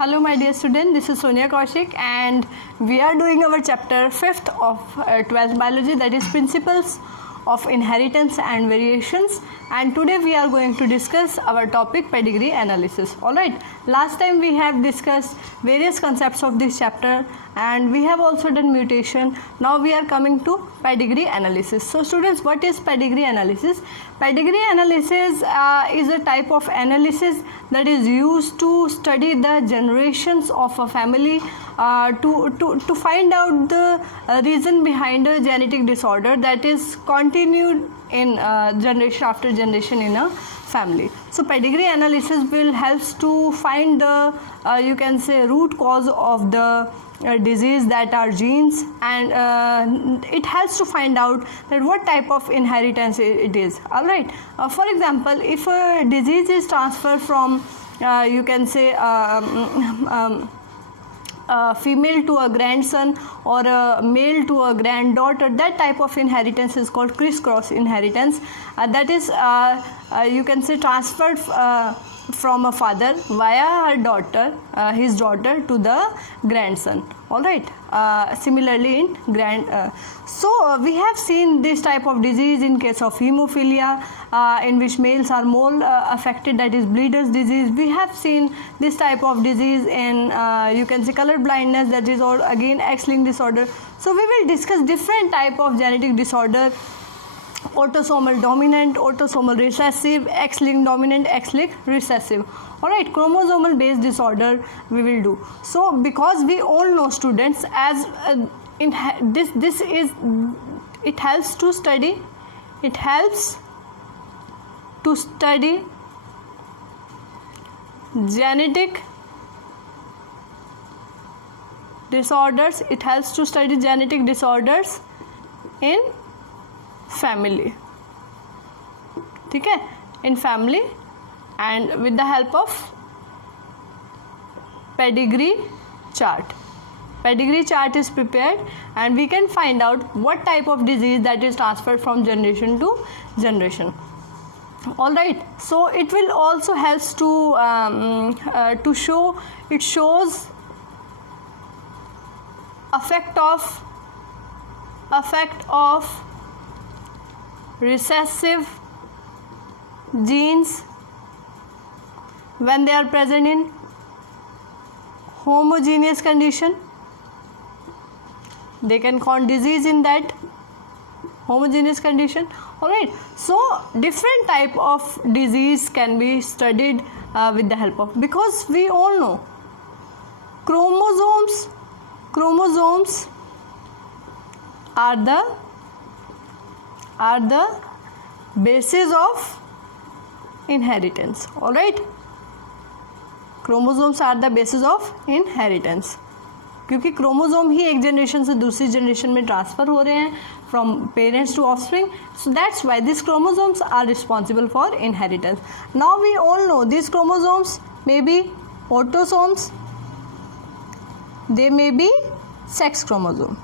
Hello my dear student, this is Sonia Kaushik and we are doing our chapter 5th of 12th biology, that is principles of inheritance and variations, and today we are going to discuss our topic pedigree analysis. Alright, last time we have discussed various concepts of this chapter and we have also done mutation. Now we are coming to pedigree analysis. So students, what is pedigree analysis? Pedigree analysis is a type of analysis that is used to study the generations of a family to find out the reason behind a genetic disorder that is continued in generation after generation in a family. So pedigree analysis will helps to find the you can say root cause of the disease that are genes, and it helps to find out that what type of inheritance it is. All right, for example, if a disease is transferred from you can say female to a grandson or a male to a granddaughter, that type of inheritance is called crisscross inheritance. That is you can say transferred from a father via her daughter, his daughter to the grandson. All right, similarly in so we have seen this type of disease in case of hemophilia, in which males are more affected, that is bleeder's disease. We have seen this type of disease in you can say color blindness, that is all again X-linked disorder. So we will discuss different type of genetic disorder: autosomal dominant, autosomal recessive, X-linked dominant, X-linked recessive. Alright, chromosomal based disorder we will do. So because we all know students, as this is, it helps to study, genetic disorders, it helps to study genetic disorders in family. ठीक है, in family, and with the help of pedigree chart. Pedigree chart is prepared and we can find out what type of disease that is transferred from generation to generation. All right, so it will also helps to show, it shows effect of recessive genes when they are present in homogeneous condition. They can cause disease in that homogeneous condition. Alright, so different type of disease can be studied with the help of, because we all know chromosomes are the basis of inheritance. All right, chromosomes are the basis of inheritance, क्योंकि chromosome ही एक generation से दूसरी generation में transfer हो रहे हैं from parents to offspring. So that's why these chromosomes are responsible for inheritance. Now we all know these chromosomes may be autosomes, they may be sex chromosome,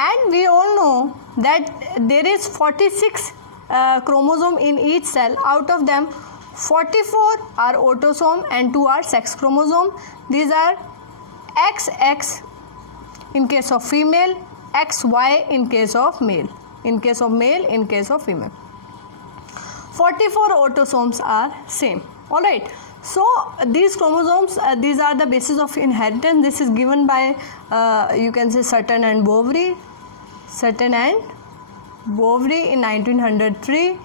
and we all know that there is 46 chromosome in each cell. Out of them 44 are autosome and 2 are sex chromosome. These are XX in case of female, XY in case of male, in case of male, in case of female. 44 autosomes are same. All right, so these chromosomes, these are the basis of inheritance. This is given by you can say Sutton and Boveri in 1903.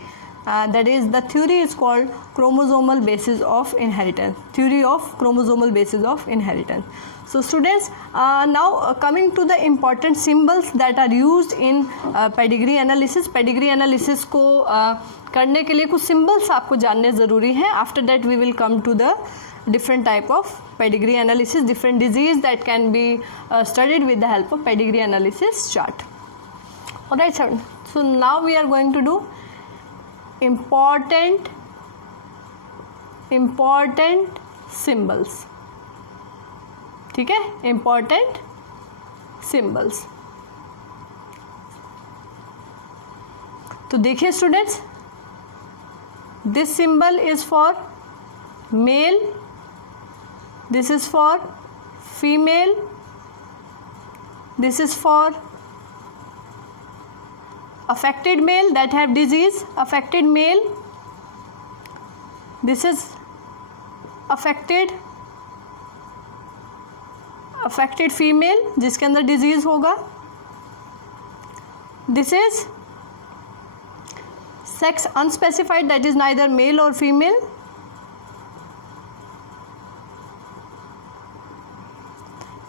That is, the theory is called chromosomal basis of inheritance, theory of chromosomal basis of inheritance. So students, now coming to the important symbols that are used in pedigree analysis. Pedigree analysis को करने के लिए कुछ symbols आपको जानने ज़रूरी हैं. After that we will come to the different type of pedigree analysis, different disease that can be studied with the help of pedigree analysis chart. Alright, so now we are going to do important symbols. ठीक है, important symbols. तो देखिए students, this symbol is for male, this is for female, this is for affected male that have disease, affected male, this is affected female जिसके अंदर disease होगा, this is sex unspecified that is neither male or female,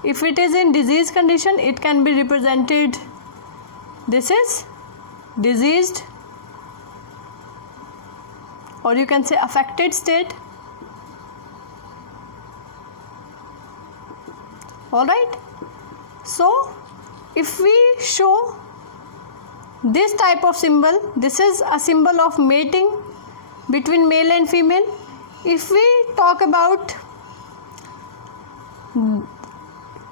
if it is in disease condition it can be represented, this is diseased or you can say affected state. Alright, so if we show this type of symbol, this is a symbol of mating between male and female. If we talk about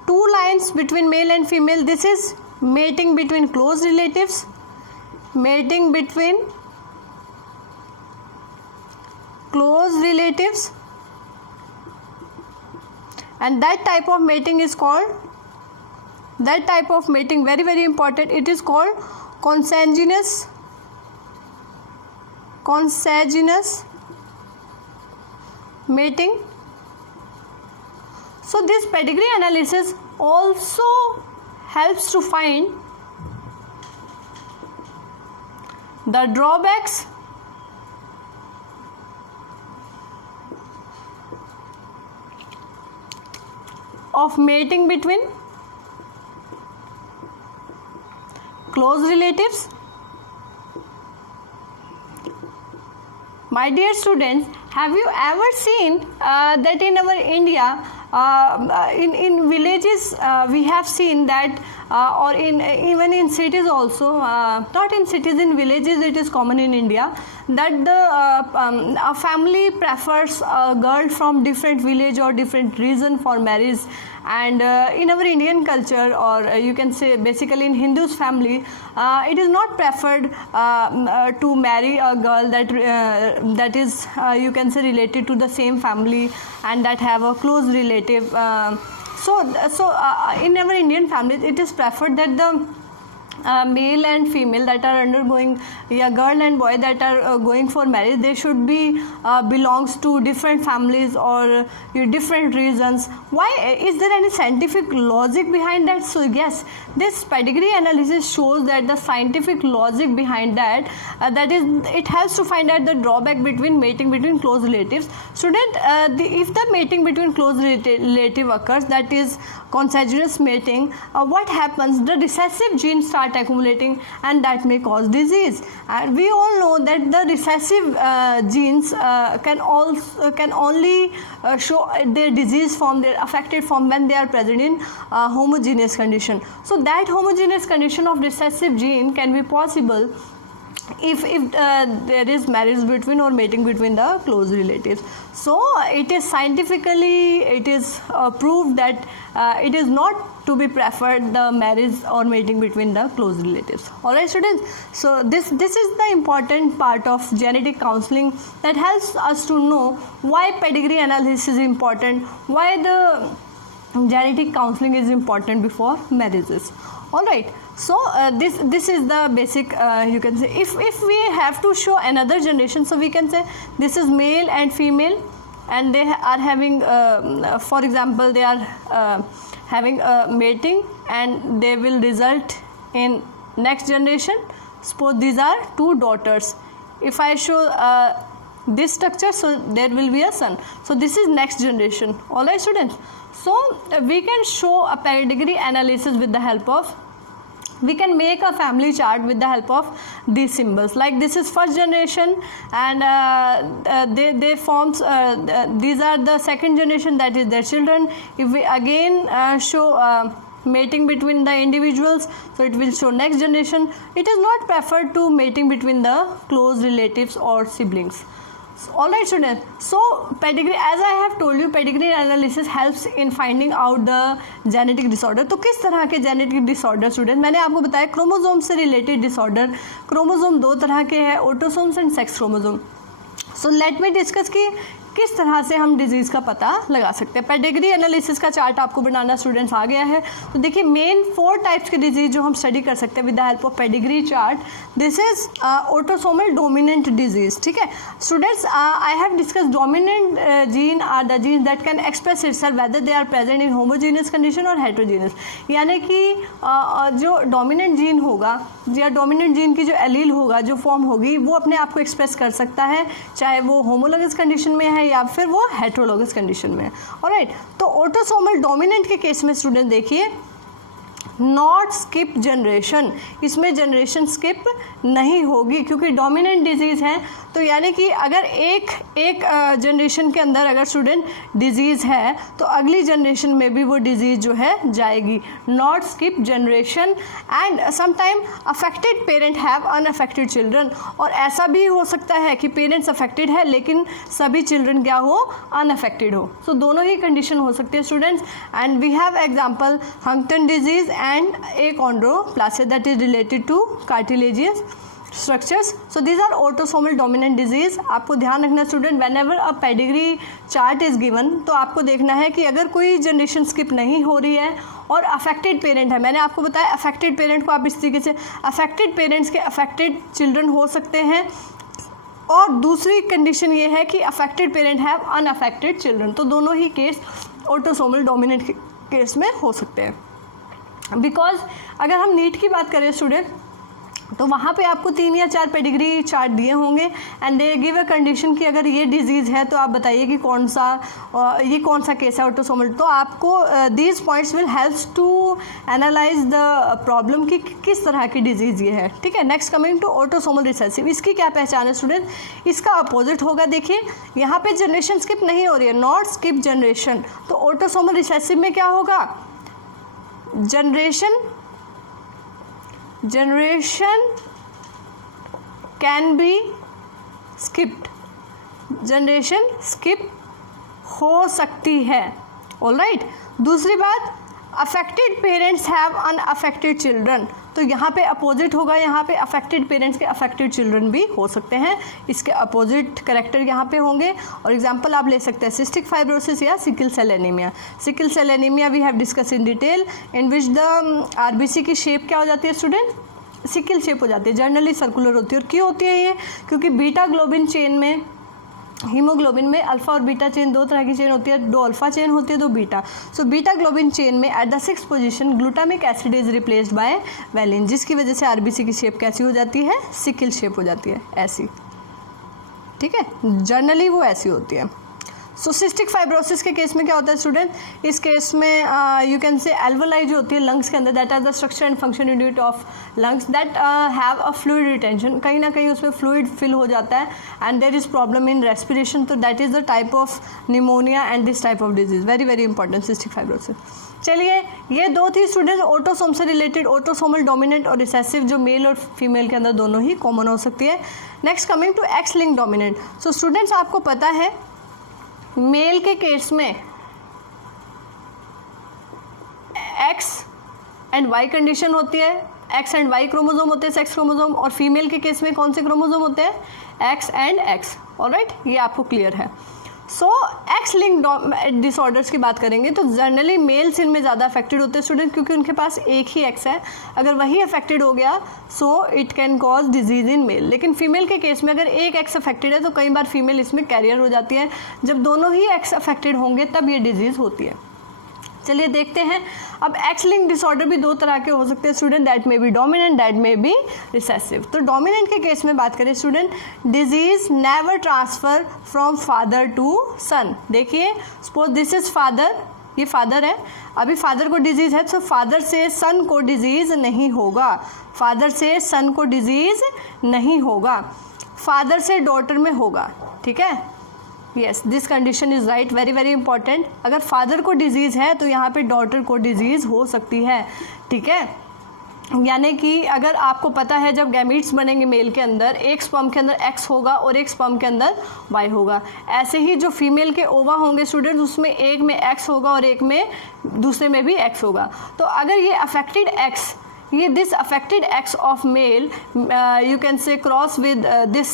two lines between male and female, this is mating between close relatives, mating between close relatives, and that type of mating is called, that type of mating, very very important, it is called consanguineous mating. So this pedigree analysis also helps to find the drawbacks of mating between close relatives. My dear students, have you ever seen that in our India, in villages we have seen that or in even in cities also, not in cities, in villages it is common in India that a family prefers a girl from different village or different region for marriage. And in our Indian culture, or you can say basically in Hindus family, it is not preferred to marry a girl that is you can say related to the same family and that have a close relative. So in our Indian families, it is preferred that the male and female that are undergoing, girl and boy that are going for marriage, they should be belongs to different families or different regions. Why? Is there any scientific logic behind that? So yes, this pedigree analysis shows that the scientific logic behind that, that is, it helps to find out the drawback between mating between close relatives. Student, if the mating between close relative occurs, that is consanguineous mating, what happens? The recessive genes start accumulating and that may cause disease. And we all know that the recessive genes can only show their disease form, their affected form, when they are present in homogeneous condition. So that homogeneous condition of recessive gene can be possible if there is marriage between or mating between the close relatives. So it is scientifically, it is proved that it is not to be preferred, the marriage or mating between the close relatives. Alright students, so this is the important part of genetic counseling that helps us to know why pedigree analysis is important, why the genetic counseling is important before marriages. Alright, so this is the basic, you can say, if we have to show another generation, so we can say this is male and female and they are having for example, they are having a mating and they will result in next generation. Suppose these are two daughters. If I show this structure, so there will be a son. So this is next generation. Alright students, so we can show a pedigree analysis with the help of, we can make a family chart with the help of these symbols. Like this is first generation and they forms, these are the second generation, that is their children. If we again show mating between the individuals, so it will show next generation. It is not preferred to mating between the close relatives or siblings. Alright students, so pedigree, as I have told you, pedigree analysis helps in finding out the genetic disorder. तो किस तरह के genetic disorder students, मैंने आपको बताया chromosome से related disorder. Chromosome दो तरह के हैं, autosomes and sex chromosome. So let me discuss कि किस तरह से हम डिजीज़ का पता लगा सकते हैं। पेडिग्री एनालिसिस का चार्ट आपको बनाना स्टूडेंट्स आ गया है। तो देखिए मेन 4 टाइप्स के डिजीज़ जो हम स्टडी कर सकते हैं with the help of pedigree chart. This is autosomal dominant disease. ठीक है students, I have discuss dominant gene are the gene that can express itself whether they are present in homogeneous condition और heterogeneous. यानी कि जो dominant gene होगा या dominant gene की जो एलील होगा, जो फॉर्म होगी, वो अपने आप को एक्सप्रेस कर सकता है, चाहे वो होमोलोगस कंडीशन में है या फिर वो हेटेरोलोगस कंडीशन में है। ऑलराइट, तो ऑटोसोमल डोमिनेंट के केस में स्टूडेंट देखिए नॉट स्किप जनरेशन, इसमें जनरेशन स्किप नहीं होगी क्योंकि डोमिनेंट डिजीज़ है। तो यानी कि अगर एक जनरेशन के अंदर अगर स्टूडेंट डिजीज़ है तो अगली जनरेशन में भी वो डिजीज़ जो है जाएगी। Not skip generation and sometime affected parent have unaffected children, और ऐसा भी हो सकता है कि पेरेंट्स अफेक्टेड है लेकिन सभी चिल्ड्रन क्या हो, अनअफेक्टेड हो। सो दोनों ही कंडीशन हो सकती है students. And we have example Huntington disease and achondroplasia that is related to cartilaginous structures. So these are autosomal dominant disease. आपको ध्यान रखना student, whenever a pedigree chart is given तो आपको देखना है कि अगर कोई जनरेशन स्किप नहीं हो रही है और अफेक्टेड पेरेंट है, मैंने आपको बताया अफेक्टेड पेरेंट को आप इस तरीके से, अफेक्टेड पेरेंट्स के अफेक्टेड चिल्ड्रन हो सकते हैं, और दूसरी कंडीशन ये है कि affected parent have unaffected children. तो दोनों ही केस ऑटोसोमल डोमिनेंट केस में हो सकते हैं। बिकॉज अगर हम नीट की बात करें स्टूडेंट तो वहाँ पे आपको 3 या 4 पेडिग्री चार्ट दिए होंगे and they give a condition कि अगर ये डिजीज़ है तो आप बताइए कि कौन सा केस है ऑटोसोमल। तो आपको these points will helps to analyse the problem कि किस तरह की डिजीज़ ये है। ठीक है, next coming to autosomal recessive, इसकी क्या पहचान है स्टूडेंट, इसका अपोजिट होगा। देखिए यहाँ पे जनरेशन स्किप नहीं हो रही है, नॉट स्किप जनरेशन। तो ऑटोसोमल रिसेसिव में क्या होगा, generation can be skipped, generation skip हो सकती है। ऑलराइट, दूसरी बात affected parents have unaffected children, तो यहाँ पे अपोजिट होगा, यहाँ पे अफेक्टेड पेरेंट्स के अफेक्टेड चिल्ड्रन भी हो सकते हैं, इसके अपोजिट करेक्टर यहाँ पे होंगे। और एग्जांपल आप ले सकते हैं सिस्टिक फाइब्रोसिस या sickle cell anaemia. Sickle cell anaemia we have discuss in detail in which the RBC की शेप क्या हो जाती है स्टूडेंट, सिकल शेप हो जाती है, जनरली सर्कुलर होती है। और क्यों होती है ये, क्योंकि बीटा ग्लोबिन चेन में, हीमोग्लोबिन में अल्फा और बीटा चेन 2 तरह की चेन होती है, 2 अल्फा चेन होती है, 2 beta. So beta globin chain में at the 6th position glutamic acid is replaced by valine, जिसकी वजह से आरबीसी की शेप कैसी हो जाती है, सिकल शेप हो जाती है, ऐसी। ठीक है, जनरली वो ऐसी होती है। सो सिस्टिक फाइब्रोसिस के केस में क्या होता है स्टूडेंट, इस केस में यू कैन से एल्वोलाई जो होती है लंग्स के अंदर, that are the structure and function unit of lungs that have a fluid retention, कहीं ना कहीं उसमें फ्लूइड फिल हो जाता है and there is problem in respiration. तो that is the type of pneumonia and this type of disease, very very important cystic fibrosis. चलिए, ये 2 थी स्टूडेंट ऑटोसोम से रिलेटेड, ऑटोसोमल डोमिनेंट और रिसेसिव, जो मेल और फीमेल के अंदर दोनों ही कॉमन हो सकती है। Next coming to X link dominant. So students आपको पता है मेल के केस में एक्स एंड वाई कंडीशन होती है, एक्स एंड वाई क्रोमोजोम होते हैं, सेक्स क्रोमोजोम, और फीमेल के केस में कौन से क्रोमोजोम होते हैं, एक्स एंड एक्स। ऑलराइट, ये आपको क्लियर है। सो एक्स लिंक डिसऑर्डर्स की बात करेंगे तो जनरली मेल्स इनमें ज़्यादा अफेक्टेड होते हैं स्टूडेंट, क्योंकि उनके पास एक ही एक्स है, अगर वही अफेक्टेड हो गया so it can cause disease in male. लेकिन फीमेल के केस में अगर एक एक्स अफेक्टेड है तो कई बार फीमेल इसमें कैरियर हो जाती है, जब दोनों ही एक्स अफेक्टेड होंगे तब ये डिजीज़ होती है। चलिए देखते हैं, अब एक्स लिंक डिसऑर्डर भी 2 तरह के हो सकते हैं स्टूडेंट, दैट में बी डोमिनेंट, दैट में बी रिसेसिव। तो डोमिनेंट के केस में बात करें student, disease never transfer from father to son. देखिए सपोज दिस इज फादर, ये फादर है, अभी फादर को डिजीज़ है तो फादर से सन को डिजीज़ नहीं होगा, फादर से सन को डिजीज़ नहीं होगा, फादर से डॉटर में होगा। ठीक है, yes this condition is right, very very important. अगर फादर को डिजीज़ है तो यहाँ पे डॉटर को डिजीज़ हो सकती है। ठीक है, यानी कि अगर आपको पता है जब गैमीट्स बनेंगे मेल के अंदर, एक स्पर्म के अंदर एक्स होगा और एक स्पर्म के अंदर वाई होगा, ऐसे ही जो फीमेल के ओवा होंगे स्टूडेंट, उसमें एक में एक्स होगा और एक में दूसरे में भी एक्स होगा। तो अगर ये अफेक्टेड एक्स ये this affected eggs of male you can say cross with this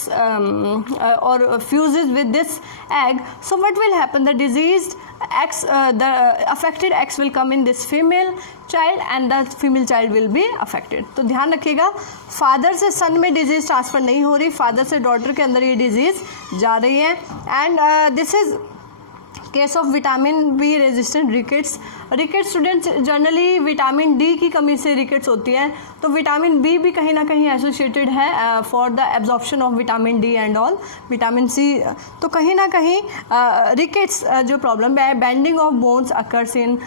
or fuses with this egg, so what will happen, the diseased eggs the affected eggs will come in this female child and the female child will be affected. तो ध्यान रखिएगा, father से सन में disease transfer नहीं हो रही, father से daughter के अंदर ये डिजीज़ जा रही है. And this is case of vitamin B resistant rickets. Rickets students generally vitamin D की कमी से रिकेट्स होती है, तो विटामिन बी भी कहीं ना कहीं एसोसिएटेड है for the absorption of vitamin D and all. Vitamin C, तो कहीं ना कहीं रिकेट्स जो प्रॉब्लम है, bending of bones occurs in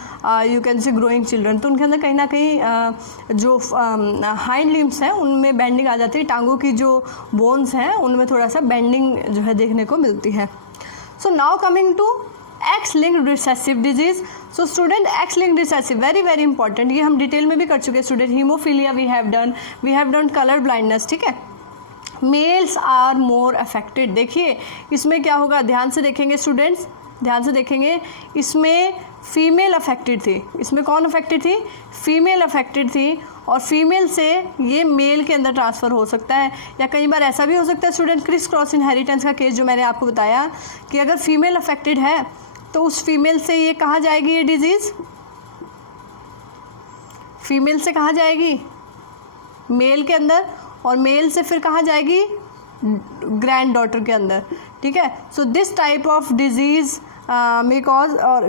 you can see growing children, तो उनके अंदर कहीं ना कहीं जो हाइंड लिम्स हैं उनमें बेंडिंग आ जाती है, टांगों की जो बोन्स हैं उनमें थोड़ा सा बेंडिंग जो है देखने को मिलती है. So now coming to X-linked recessive disease. So student X-linked recessive very very important, ये हम डिटेल में भी कर चुके हैं student. Hemophilia we have done colour blindness, ठीक है. Males are more affected. देखिए इसमें क्या होगा, ध्यान से देखेंगे स्टूडेंट्स, ध्यान से देखेंगे. इसमें फीमेल अफेक्टेड थी, इसमें कौन अफेक्टेड थी, फीमेल अफेक्टेड थी, और फीमेल से ये मेल के अंदर ट्रांसफ़र हो सकता है, या कई बार ऐसा भी हो सकता है स्टूडेंट क्रिस क्रॉस इनहेरिटेंस का केस जो मैंने आपको बताया कि अगर फीमेल अफेक्टेड है तो उस फीमेल से ये कहाँ जाएगी, ये डिजीज़ फीमेल से कहाँ जाएगी, मेल के अंदर, और मेल से फिर कहाँ जाएगी, ग्रैंड डॉटर के अंदर, ठीक है. So this type of disease may cause और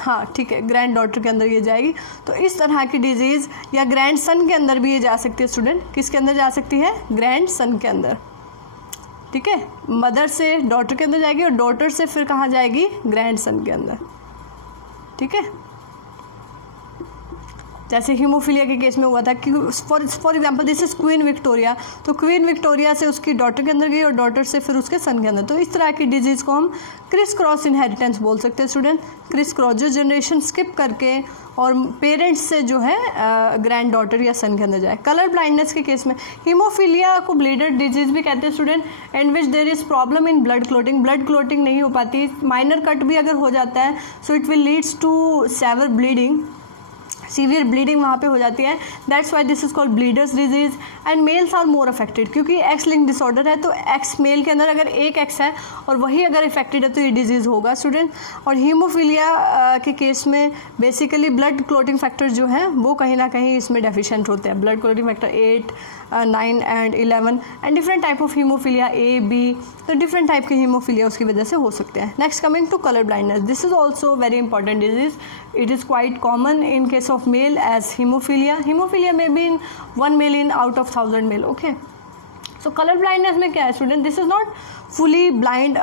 हाँ ठीक है, ग्रैंड डॉटर के अंदर ये जाएगी. तो इस तरह की डिजीज़ या ग्रैंड सन के अंदर भी ये जा सकती है स्टूडेंट. किसके अंदर जा सकती है, ग्रैंड सन के अंदर, ठीक है. मदर से डॉटर के अंदर जाएगी और डॉटर से फिर कहाँ जाएगी, ग्रैंड सन के अंदर, ठीक है. जैसे हीमोफीलिया के केस में हुआ था कि for example this is queen Victoria, तो क्वीन विक्टोरिया से उसकी डॉटर के अंदर गई और डॉटर से फिर उसके सन के अंदर. तो इस तरह की डिजीज़ को हम क्रिस क्रॉस इनहेरिटेंस बोल सकते हैं स्टूडेंट. क्रिस क्रॉस जो जनरेशन स्किप करके और पेरेंट्स से जो है ग्रैंड डॉटर या सन के अंदर जाए. कलर ब्लाइंडनेस के केस में हीमोफीलिया को ब्लीडर डिजीज़ भी कहते हैं student, in which there is problem in blood clotting. Blood clotting नहीं हो पाती, माइनर कट भी अगर हो जाता है so it will leads to severe bleeding, severe bleeding वहाँ पे हो जाती है. That's why this is called bleeders disease. And males are more affected, क्योंकि एक्स लिंक डिसऑर्डर है, तो एक्स मेल के अंदर अगर एक एक्स है और वही अगर इफेक्टेड है तो ये डिजीज़ होगा स्टूडेंट. और हीमोफीलिया के केस में बेसिकली ब्लड क्लोटिंग फैक्टर जो है वो कहीं ना कहीं इसमें डेफिशिएंट होते हैं. Blood clotting factor 8, 9 and 11 and different type of hemophilia A B, तो डिफरेंट टाइप के हीमोफीलिया उसकी वजह से हो सकते हैं. Next coming to colour blindness, this is also very important disease. It is quite common in case of male as hemophilia. Hemophilia may be in 1 male in out of 1000 male. Okay. So color blindness में क्या है student, this is not fully blind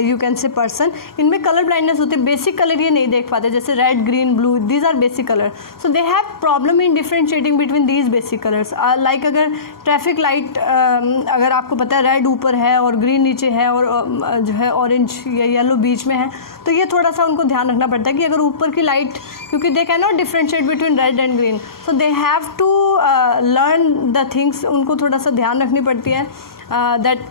you can say person. इनमें colour blindness होती है, basic colour ये नहीं देख पाते, जैसे red green blue, these are basic colour. So they have problem in differentiating between these basic colours. Like अगर traffic light अगर आपको पता है रेड ऊपर है और ग्रीन नीचे है और जो है ऑरेंज या येलो बीच में है, तो ये थोड़ा सा उनको ध्यान रखना पड़ता है कि अगर ऊपर की लाइट, क्योंकि they can not differentiate between red and green, so they have to learn the things. उनको थोड़ा सा ध्यान रखनी पड़ती है दैट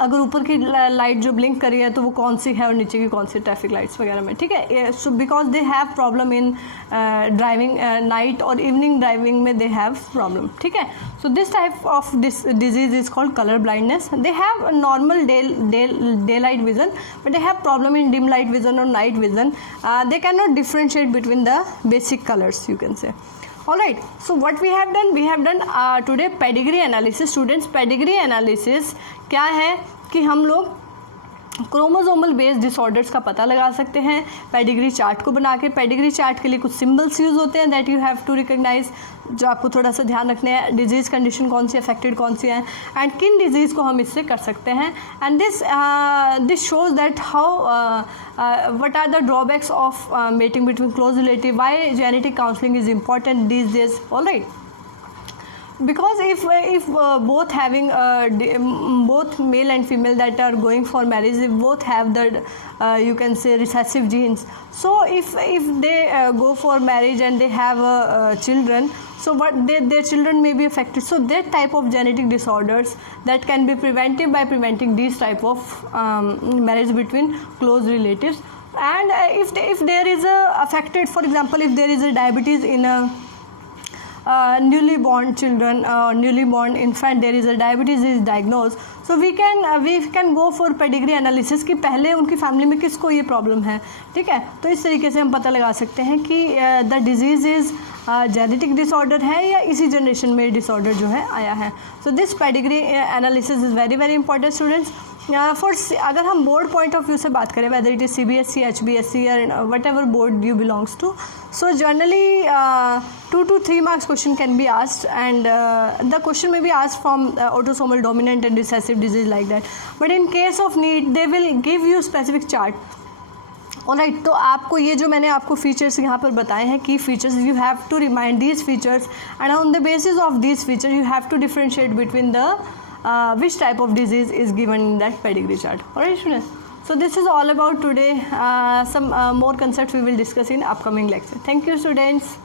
अगर ऊपर की लाइट जो ब्लिंक कर रही है तो वो कौन सी है और नीचे की कौन सी ट्रैफिक लाइट्स वगैरह में, ठीक है. So because they have problem in driving, night और इवनिंग ड्राइविंग में दे हैव प्रॉब्लम, ठीक है. So this type of this disease is called colour blindness. They have normal day light vision but they have problem in dim light vision और night vision. They can not differentiate between the basic colours, you can say. Alright, so what we have done today pedigree analysis. Students, pedigree analysis क्या है कि हम लोग chromosomal based disorders का पता लगा सकते हैं पेडिग्री चार्ट को बना के. पेडिग्री चार्ट के लिए कुछ सिंबल्स यूज़ होते हैं that you have to recognise, जो आपको थोड़ा सा ध्यान रखने हैं. डिजीज़ कंडीशन कौन सी अफेक्टेड कौन सी है एंड किन डिजीज़ को हम इससे कर सकते हैं. And this shows that how what are the drawbacks of mating between close relative, why genetic counseling is important these days. All right, because if both having both male and female that are going for marriage, if both have the you can say recessive genes, so if they go for marriage and they have children, so what their children may be affected. So that type of genetic disorders that can be prevented by preventing these type of marriage between close relatives. and if there is a affected, for example, if there is a diabetes in a newly born children, newly born infant, there is a diabetes is diagnosed, so we can go for pedigree analysis कि पहले उनकी family में किसको ये problem है, ठीक है. तो इस तरीके से हम पता लगा सकते हैं कि the disease is genetic disorder है या इसी जनरेशन में डिसऑर्डर जो है आया है. So this pedigree analysis is very very important students. For अगर हम बोर्ड पॉइंट ऑफ व्यू से बात करें, whether it is CBSE, HBSE or whatever board you belongs to, so generally 2 to 3 marks question can be asked, and the question may be asked from autosomal dominant and recessive disease like that, but in case of need they will give you specific chart. Alright, तो आपको ये जो मैंने आपको features यहाँ पर बताए हैं, की features, you have to remind these features and on the basis of these feature you have to differentiate between the which type of disease is given in that pedigree chart. Alright students, so this is all about today. Some more concepts we will discuss in upcoming lecture. Thank you students.